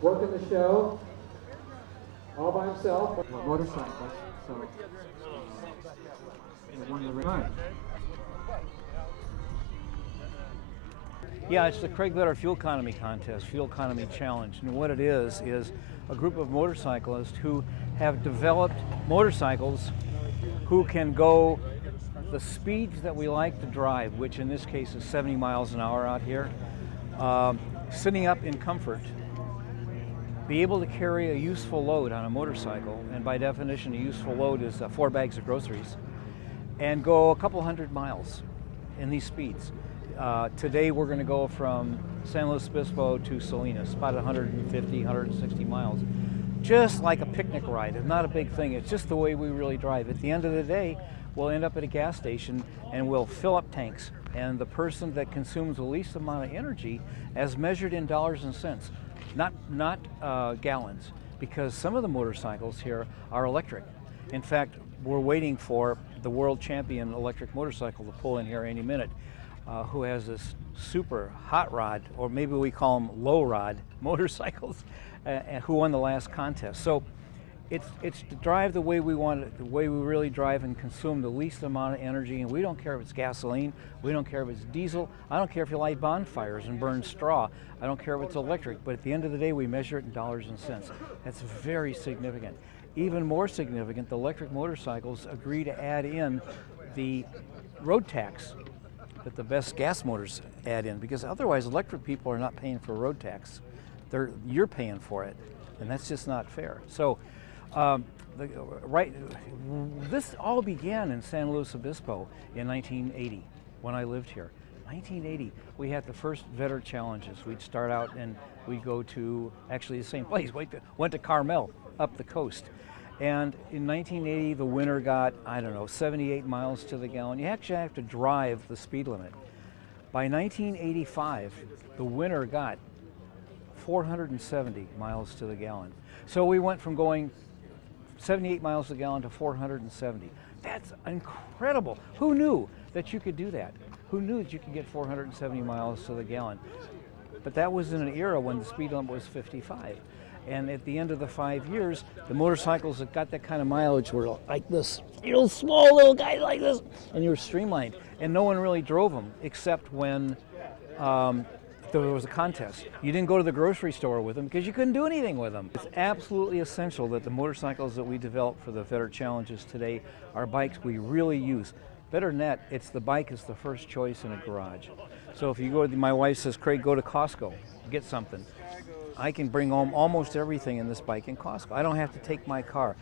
working the show all by himself. Motorcycles, so one of the time. Yeah, it's the Craig Vetter Fuel Economy Contest, Fuel Economy Challenge. And what it is a group of motorcyclists who have developed motorcycles who can go the speeds that we like to drive, which in this case is 70 miles an hour out here, sitting up in comfort, be able to carry a useful load on a motorcycle, and by definition a useful load is 4 bags of groceries, and go a couple hundred miles in these speeds. Today we're going to go from San Luis Obispo to Salinas, about 150, 160 miles. Just like a picnic ride. It's not a big thing. It's just the way we really drive. At the end of the day, we'll end up at a gas station and we'll fill up tanks. And the person that consumes the least amount of energy, as measured in dollars and cents, not gallons, because some of the motorcycles here are electric. In fact, we're waiting for the world champion electric motorcycle to pull in here any minute. Who has this super hot rod, or maybe we call them low rod motorcycles, who won the last contest. So it's to drive the way we want it, the way we really drive and consume the least amount of energy. And we don't care if it's gasoline, we don't care if it's diesel, I don't care if you light bonfires and burn straw, I don't care if it's electric, but at the end of the day we measure it in dollars and cents. That's very significant. Even more significant, the electric motorcycles agree to add in the road tax that the best gas motors add in, because otherwise electric people are not paying for road tax. You're paying for it, and that's just not fair. So this all began in San Luis Obispo in 1980 when I lived here. 1980, we had the first Vetter challenges. We'd start out and we'd go to actually the same place. Went to Carmel up the coast. And in 1980, the winner got, 78 miles to the gallon. You actually have to drive the speed limit. By 1985, the winner got 470 miles to the gallon. So we went from going 78 miles to the gallon to 470. That's incredible. Who knew that you could do that? Who knew that you could get 470 miles to the gallon? But that was in an era when the speed limit was 55. And at the end of the 5 years, the motorcycles that got that kind of mileage were like this, small little guys like this, and you were streamlined. And no one really drove them except when there was a contest. You didn't go to the grocery store with them because you couldn't do anything with them. It's absolutely essential that the motorcycles that we develop for the Vetter Challenges today are bikes we really use. Better than that, the bike is the first choice in a garage. So if you go, my wife says, Craig, go to Costco, get something. I can bring home almost everything in this bike in Costco. I don't have to take my car.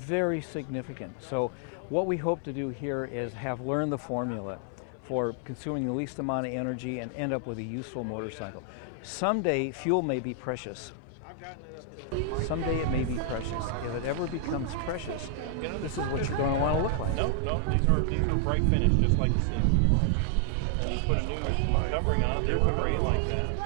Very significant. So what we hope to do here is have learned the formula for consuming the least amount of energy and end up with a useful motorcycle. Someday, fuel may be precious. Someday it may be precious. If it ever becomes precious, this is what you're going to want to look like. No, these are bright finish, just like the Sim. And you put a new covering on it, they're gray like that.